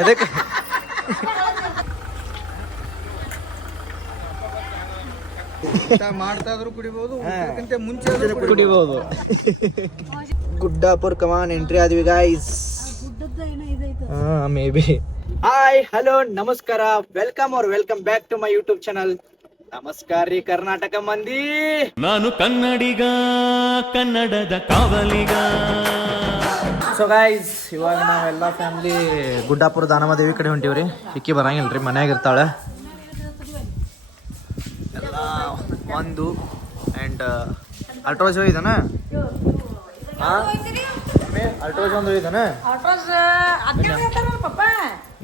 ಎದಕ್ಕೆ ಮಾಡ್ತಾ ಇದ್ರು ಕುಡಿಬಹುದು, ಮುಂಚೆ ಕುಡಿಬಹುದು. ಗುಡ್ಡಾಪುರ್ ಕಮಾನ್ ಎಂಟ್ರಿ ಆದ್ವಿ guys. May be. Hi, hello, ನಮಸ್ಕಾರ, welcome back to my YouTube channel. ನಮಸ್ಕಾರ ರೀ ಕರ್ನಾಟಕ ಮಂದಿ. ನಾನು ಕನ್ನಡಿಗ, ಕನ್ನಡದ ಕಾವಲಿಗ. ಸೊ ಗಾಯ್ಸ್, ಇವಾಗ ನಾವೆಲ್ಲ ಫ್ಯಾಮಿಲಿ ಗುಡ್ಡಾಪುರ ದಾನಮದೇವಿ ಕಡೆ ಹೊಂಟಿವ್ರಿ. ಇಕ್ಕಿ ಬರಂಗಿಲ್ರಿ, ಮನ್ಯಾಗ ಇರ್ತಾಳೆ ಎಲ್ಲ. ಒಂದು ಆ್ಯಂಡ್ ಅಲ್ಟ್ರೋಜ್ ಹೋಗಿದ್ದಾನ, ಅಲ್ಟ್ರೋಜ್ ಒಂದು ಹೋಗಿದ್ದಾನ,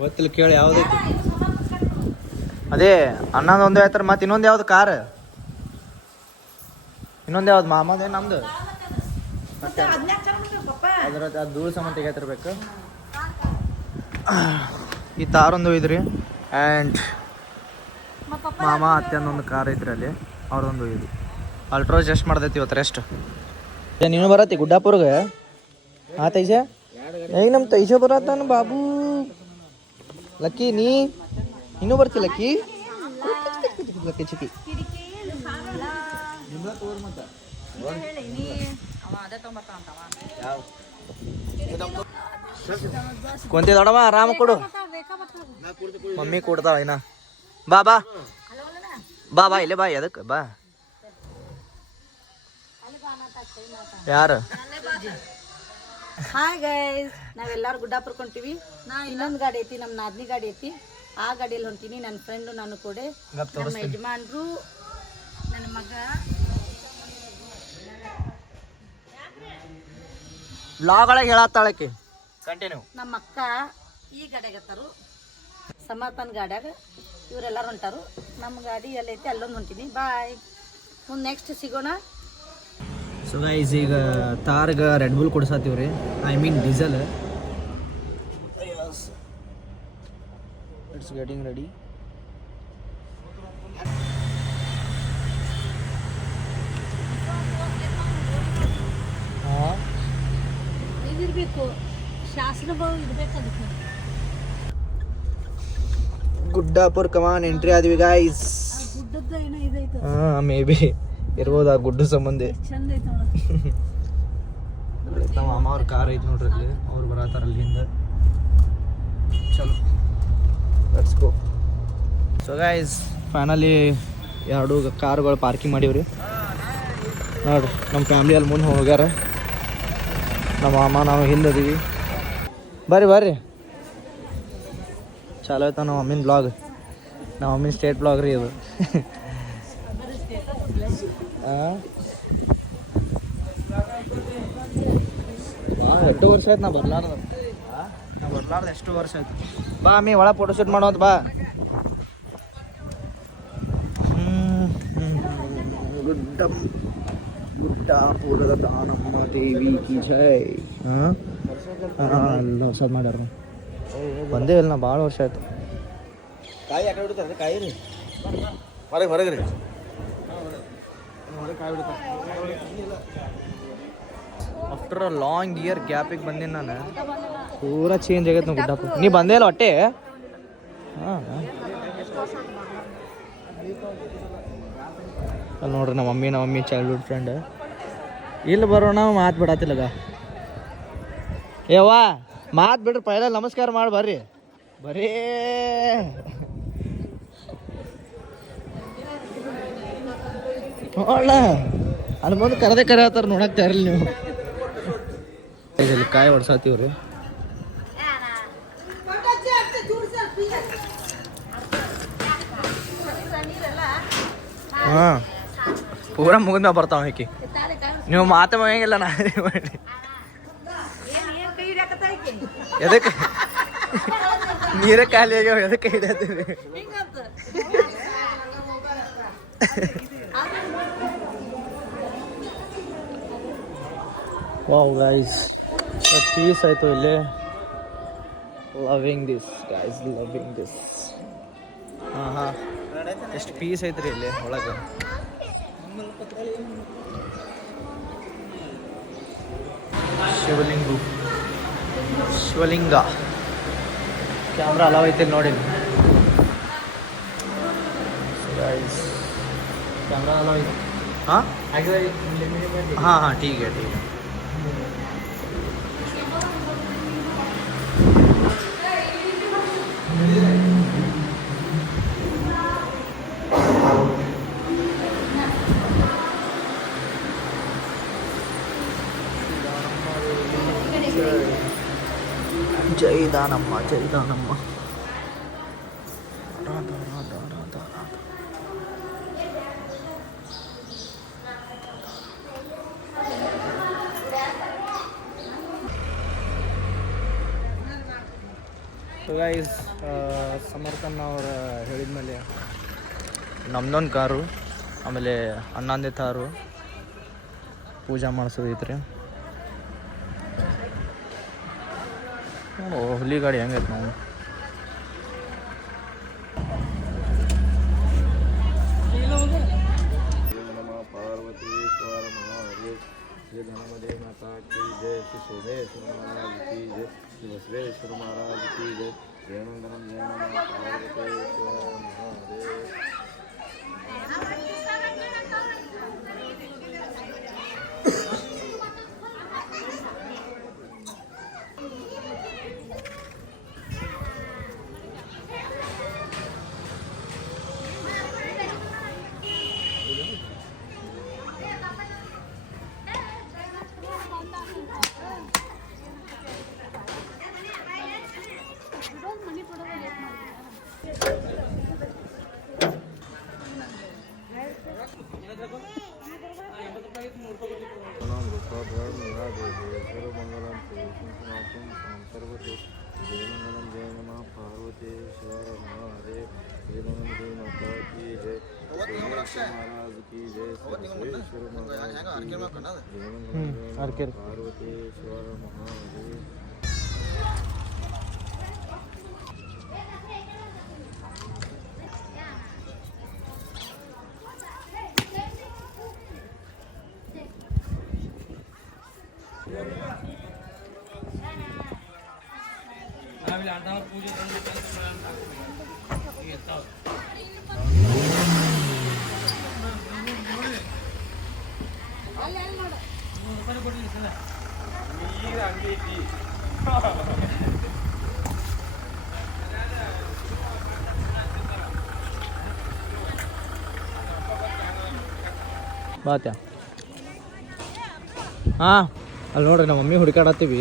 ಗೊತ್ತಿಲ್ಲ, ಕೇಳಿ ಯಾವ್ದೈತಿ. ಅದೇ ಅನ್ನೊಂದು ಒಂದು ಹೇಳ್ತಾರೆ. ಮತ್ತೆ ಇನ್ನೊಂದು ಯಾವ್ದು ಕಾರ್, ಇನ್ನೊಂದು ಯಾವ್ದು ಮಾಮದೇ ನಮ್ದು. ಅದ್ರ ಅದು ಧೂಳು ಸಮ ತೆಗಿತಿರ್ಬೇಕು. ಈ ತಾರೊಂದು ಇದ್ರಿ ಆ್ಯಂಡ್ ಮಾಮ ಅತ್ತೆಂದೊಂದು ಕಾರ್ ಐತ್ರಿ ಅಲ್ಲಿ, ಅವ್ರದೊಂದು ಇದು. ಅಲ್ಟ್ರೋಜ್ ಎಷ್ಟು ಮಾಡ್ದೈತಿ ಇವತ್ತು ರೆಸ್ಟ್. ನೀನು ಬರತ್ತಿ ಗುಡ್ಡಾಪುರ್ಗೆ? ತೈಸ ಈಗ ನಮ್ಮ ತೈಸ ಬರತ್ತಾನ ಬಾಬು. ಲಕ್ಕಿ ನೀನು ಬರ್ತಿ ಲಕ್ಕಿ ಚಿಕ್ಕಿ. ಕೊಂತಿ ದೊಡವ ಆರಾಮ ಕೊಡು, ಮಮ್ಮಿ ಕೊಡ್ತಾಳ ಇನ್ನ. ಬಾ ಬಾ ಬಾ ಬಾ ಇಲ್ಲೇ ಬಾ. ಎದಕ್ಕೆ ಬಾ? ಯಾರು? ಹಾಯ್ ಗೈಸ್, ನಾವೆಲ್ಲರೂ ಗುಡ್ಡಾಪುರ ಹೊಂಟಿವಿ. ಇನ್ನೊಂದು ಗಾಡಿ ಐತಿ, ನಮ್ಮ ನಾದ್ನಿ ಗಾಡಿ ಐತಿ. ಆ ಗಾಡಿಯಲ್ಲಿ ಹೊಂಟೀನಿ. ನನ್ನ ಫ್ರೆಂಡು, ನಾನು ಕೂಡ, ನಮ್ಮ ಯಜಮಾನ್ರು, ನನ್ನ ಮಗ. ಬ್ಲಾಗ್ ಒಳಗೆ ಹೇಳತ್ತಾಳಕ್ಕೆ ಕಂಟಿನ್ಯೂ. ನಮ್ಮ ಅಕ್ಕ ಈ ಗಾಡಿಯಾಗತ್ತಾರು, ಸಮರ್ಥನ್ ಗಾಡ್ಯಾಗ ಇವರೆಲ್ಲರೂ ಹೊಂಟಾರು. ನಮ್ಮ ಗಾಡಿ ಎಲ್ಲೈತಿ, ಅಲ್ಲೊಂದು ಹೊಂಟೀನಿ. ಬಾಯ್, ಮುಂದೆ ನೆಕ್ಸ್ಟ್ ಸಿಗೋಣ. ಸೊ ಗೈಸ್, ಈಗ ತಾರ್ಗೆ ರೆಡ್ ಬುಲ್ ಕೊಡ್ಸಾತೀವ್ರಿ, I mean diesel. It's getting ready. ಇದಿರ್ಬೇಕು, ಶಾಸ್ತ್ರಗಳು ಇರ್ಬೇಕು ಅದಕ್ಕೆ. ಗುಡ್ಡಾಪುರ್ ಕಮಾನ್ ಎಂಟ್ರಿ ಆದ್ವಿ ಗಾಯ್ಸ್. ಗುಡ್ಡದ ಏನೋ ಇದೈತೆ, ಮೇ ಬಿ ಇರ್ಬೋದು ಆ ಗುಡ್ಡ ಸಂಬಂಧಿ. ಚಂದ ಐತೆ. ನಮ್ಮ ಮಾಮ ಅವ್ರ ಕಾರ್ ಐತಿ ನೋಡ್ರಿ ಅಲ್ಲಿ, ಅವ್ರು ಬರತ್ತಾರ ಅಲ್ಲಿಂದ. ಚಲೋ, let's go. So guys, finally ಎರಡು ಕಾರುಗಳು ಪಾರ್ಕಿಂಗ್ ಮಾಡೀವ್ರಿ ನೋಡ್ರಿ. ನಮ್ಮ ಫ್ಯಾಮ್ಲಿ ಅಲ್ಲಿ ಮುಂದೆ ಹೋಗ್ಯಾರ, ನಮ್ಮ ಮಾಮ ನಾವು ಹಿಂದದೀವಿ. ಬರ್ರಿ ಚಾಲೋ ಆಯ್ತಾ ನಮ್ಮ ಮಮ್ಮಿನ ಬ್ಲಾಗ್, ನಮ್ಮ ಮಮ್ಮಿನ ಸ್ಟೇಟ್ ಬ್ಲಾಗ್ ರೀ ಇದು. ಎಷ್ಟು ವರ್ಷ ಆಯ್ತು ನಾ ಬರ್ಲಾರ್ದ ಎಷ್ಟು ವರ್ಷ ಆಯ್ತು. ಬಾ ಮೀ ಒಳಗೆ ಫೋಟೋ ಶೂಟ್ ಮಾಡೋದು ಬಾ. ಗುಡ್ಡಾಪುರದ ದಾನಮ್ಮ ದೇವಿ ಕಿ ಜೈ. ಎಲ್ಲ ಹೊಸದು ಮಾಡ್ಯಾರ, ಬಂದೇ ಇಲ್ಲ ನಾ, ಭಾಳ ವರ್ಷ ಆಯ್ತು. ಕಾಯಿ ಯಾಕೆ ಬಿಡ್ತಾರೆ? ಕಾಯಿ ರೀ ಹೊರಗೆ ರೀ, ಆಫ್ಟರ್ ಅ ಲಾಂಗ್ ಇಯರ್ ಗ್ಯಾಪಿಗೆ ಬಂದೀನಿ ನಾನು. ಪೂರಾ ಚೇಂಜ್ ಆಗೈತೆ ನಾವು ಗುಡ್ಡಾಪುರ. ನೀ ಬಂದೇ ಇಲ್ಲ ಹೊಟ್ಟೆ? ಹಾಂ, ಅಲ್ಲಿ ನೋಡ್ರಿ ನಮ್ಮ ಮಮ್ಮಿ ಚೈಲ್ಡ್ಹುಡ್ ಫ್ರೆಂಡ್. ಇಲ್ಲಿ ಬರೋಣ, ಮಾತು ಬಿಡತ್ತಿಲ್ಲಗ. ಏವ್ವ ಮಾತು ಬಿಡ್ರಿ, ಪೈಲ ನಮಸ್ಕಾರ ಮಾಡಿ ಬರ್ರಿ. ಬರೀ ನೋಡ ಅಲ್ಲಿ ಮುಂದೆ ಕರೆ ಹೇಳ್ತಾರೆ, ನೋಡಕ್ ತಯಾರಿಲ್ಲ ನೀವು. ಇಲ್ಲಿ ಕಾಯಿ ಹೊಡ್ಸಾತೀವ್ರಿ. ಹಾಂ, ಪೂರಾ ಮುಗಿದ ಬರ್ತಾವ ಹಾಕಿ. ನೀವು ಮಾತು ಮಗಿಲ್ಲ ನಾ ಮಾಡಿ. ಎದಕ್ಕೆ ನೀರೇ ಖಾಲಿ ಆಗ್ಯಾವ, ಎದಕ್ಕೆ ಹಿಡಿಯತ್ತೀವಿ? ವಾವ್ ಗೈಸ್, ಪೀಸ್ ಆಯಿತು ಇಲ್ಲಿ. Loving this guys, loving this. ಹಾಂ, ಎಷ್ಟು ಪೀಸ್ ಐತ್ರಿ ಇಲ್ಲಿ ಒಳಗೆ. ಶಿವಲಿಂಗ ಕ್ಯಾಮ್ರಾ ಅಲಾವ್ ಐತಿ ನೋಡಿ ಕ್ಯಾಮ್ರಾ ಅಲಾವ್ ಐತಿ ಹಾಂ ಹಾಂ ಹಾಂ ठीक है ಜೈ ದಾನಮ್ಮ ಜೈ ದಾನಮ್ಮ ಸೊ ಗೈಸ್ ಸಮರ್ಥನ್ ಅವ್ರು ಹೇಳಿದ ಮೇಲೆ ನಮ್ದೊಂದು ಕಾರು ಆಮೇಲೆ ಅಣ್ಣಂದೇ ತಾರು ಪೂಜೆ ಮಾಡಿಸೋದೈತ್ರಿ ಹುಲಿ ಗಾಡಿ ಹೆಂಗೈತೆ ನಾವು पार्वतीश्वर महादेव श्री धनमदे माता की जय श्री सोमेश्वर महाराज की जय श्री बसवेश्वर महाराज की जय जय मंगलम जय नमः पार्वतीश्वर महादेव पार्वतीश्वर महादेव ಬಾತ್ಯಾ ಹಾಂ ಅಲ್ಲಿ ನೋಡ್ರಿ ನಮ್ಮ ಮಮ್ಮಿ ಹುಡುಕಾಡತ್ತೀವಿ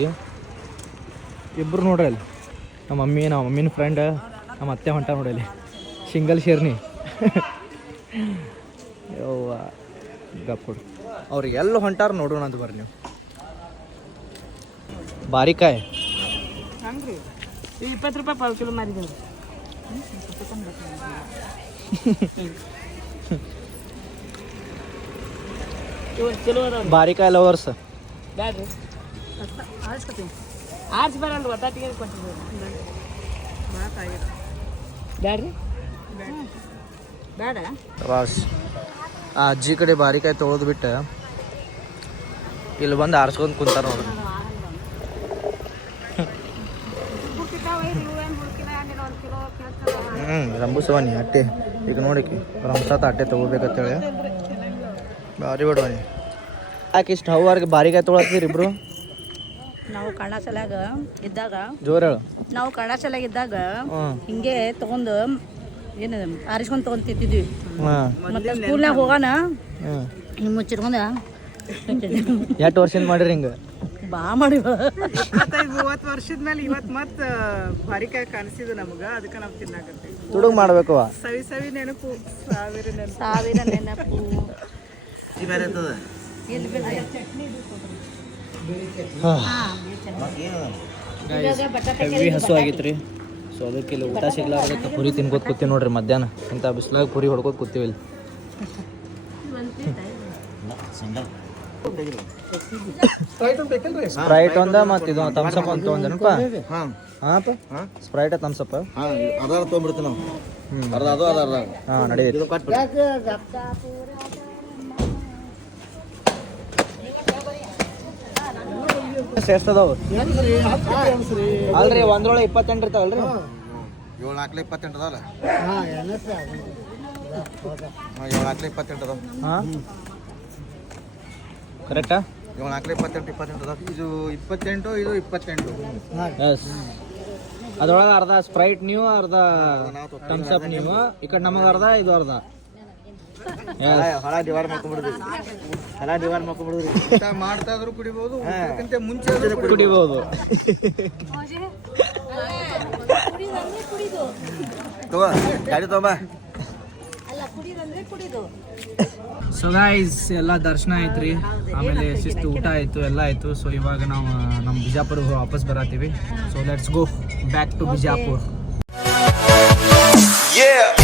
ಇಬ್ಬರು ನೋಡ್ರಿ ಅಲ್ಲಿ ನಮ್ಮ ಮಮ್ಮಿನ ಫ್ರೆಂಡ್ ನಮ್ಮ ಅತ್ತೆ ಹೊಂಟ ನೋಡಿ ಅಲ್ಲಿ ಸಿಂಗಲ್ ಶೇರ್ನಿ ಯವ್ವ ಗಪ್ ಕೊಡು ಅವ್ರು ಎಲ್ಲ ಹೊಂಟಾರ ನೋಡೋಣ ಅಂತ ಬರ್ರಿ ನೀವು ಬಾರಿಕಾಯಿ ಹಂಗ್ರಿ 20 ರೂಪಾಯಿ ಪಾವು ಕಿಲೋ ಮಾರಿದ್ದೀನಿ ಚಲೋ ಅದಾವ ಬಾರಿಕಾಯಿ ಲವರ್ಸ್ ಬ್ಯಾಡ್ರಿ ಆರಿಸ್ಕೊತೀನಿ ಆರ್ಸ್ ಬರಲ್ಲ ಒತ್ತಾಟಿಗೆ ಕೊಟ್ಟಿದ್ದೀವಿ ಬ್ಯಾಡ್ರಿ ಬೇಡ ಲವರ್ಸ್ ಆ ಅಜ್ಜಿ ಕಡೆ ಬಾರಿಕಾಯಿ ತೊಳೆದು ಬಿಟ್ಟು ಇಲ್ಲಿ ಬಂದು ಆರಿಸ್ಕೊಂಡು ಕುಂತಾರ ನೋಡ್ರಿ ರಂಬುಸವಾನಿ ಅಟ್ಟೆ ಈಗ ನೋಡಿಕಿ ರಂಸಾತ ಅಟ್ಟೆ ತೊಗೋಬೇಕಂತೇಳಿ ಭಾರಿ ಬಿಡವಾನಿ ಯಾಕೆ ಇಷ್ಟು ಹವ್ವಾರ್ಗೆ ಬಾರಿಕಾಯಿ ತೊಗೊಳತ್ತೀರಿ ಇಬ್ರು ನಾವು ಕರ್ಣಾಚಲಾಗ ಇದ್ದಾಗ ಜೋರು ಹೇಳು ನಾವು ಕರ್ಣಾಚಲಾಗ ಇದ್ದಾಗ ಹಿಂಗೆ ತಗೊಂಡು ಏನು ಆರಿಸ್ಕೊಂಡು ತಗೊಂತಿದ್ವಿ ಮತ್ತೆ ಸ್ಕೂಲ್ನಾಗ ಹೋಗೋಣ ಹಿಂಗೆ ಮುಚ್ಚಿರ್ಕೊಂಡ ಎಷ್ಟು ವರ್ಷದಿಂದ ಮಾಡಿರಿ ಹಿಂಗೆ ಬಾ ಮಾಡಿ 25-30 ವರ್ಷದ ಮೇಲೆ ಇವತ್ತು ಮತ್ತೆ ಬಾರಿಕಾಯಿ ಕಾಣಿಸಿದ್ದು ನಮ್ಗೆ ಅದಕ್ಕೆ ನಾವು ತಿನ್ನಾಕತ್ತೀವಿ ತುಡುಗ್ ಮಾಡಬೇಕು ಸವಿ ನೆನಪು ಸಾವಿರ ನೆನಪು ಹೆವಿ ಹಸು ಆಗೈತ್ರಿ ಸೊ ಅದಕ್ಕೆ ಇಲ್ಲಿ ಊಟ ಸಿಗ್ಲಾರ್ದಕ್ಕೆ ಪುರಿ ತಿನ್ಕೋತ ಕೂತೀವಿ ನೋಡ್ರಿ ಮಧ್ಯಾಹ್ನ ಇಂಥ ಬಿಸಿಲಾಗ ಪುರಿ ಹೊಡ್ಕೋತ ಕೂತೀವಿ ಇಲ್ಲಿ ಸ್ಪ್ರೈಟ್ ಒಂದ ಮತ್ತು ಇದು ಥಮ್ಸಪ್ ಅಂತ ತೊಗೊಂಡೇನಪ್ಪ ಹಾಂ ಸ್ಪ್ರೈಟ್ ಥಮ್ಸಪ್ ಅರ್ಧ ತೊಗೊಂಡ್ಬಿಡ್ತೀವಿ ನಾವು ಅರ್ಧ ಅದು ಅರ್ಧ ಹಾಂ ನಡೆಯುತ್ತೆ ಎಷ್ಟು ಅದಾವು ಅಲ್ರಿ ಒಂದ್ರೊಳಗೆ 28 ಇರ್ತಾವಲ್ರಿ 7 4 28 ಅದಾವಲ್ಲ ಹಾಂ ಏನಪ್ಪ 7 4 28 ಅದಾವ ಹಾಂ ಕರೆಕ್ಟಾ 7 4 28 ಅದಾವ ಇದು 28 ಇದು 28 ಎಸ್ ಅದ್ರೊಳಗೆ ಅರ್ಧ ಸ್ಪ್ರೈಟ್ ನೀವು ಅರ್ಧ ಥಮ್ಸ್ ಅಪ್ ನೀವು ಈ ಕಡೆ ನಮಗೆ ಅರ್ಧ ಇದು ಅರ್ಧ ಹೊಳ ಡಿವೈಡ್ ಮಾಡ್ಕೊಂಡ್ಬಿಡ್ರಿ ಊಟ ಮಾಡ್ತಾ ಇದ್ರು ಕುಡಿಬಹುದು ಊಟಕ್ಕಿಂತ ಮುಂಚೆ ಆದ್ರೂ ಕುಡಿಬೋದು ತಗೋ ಗಾಡಿ ತಗೊಂಬ ಸೊ ಗೈಸ್ ಎಲ್ಲ ದರ್ಶನ ಐತ್ರಿ ಆಮೇಲೆ ಶಿಸ್ತು ಊಟ ಆಯ್ತು ಎಲ್ಲ ಆಯ್ತು ಸೊ ಇವಾಗ ನಾವು ನಮ್ಮ ಬಿಜಾಪುರ್ಗೆ ವಾಪಸ್ ಬರತ್ತೀವಿ so let's go back to Bijapur Yeah.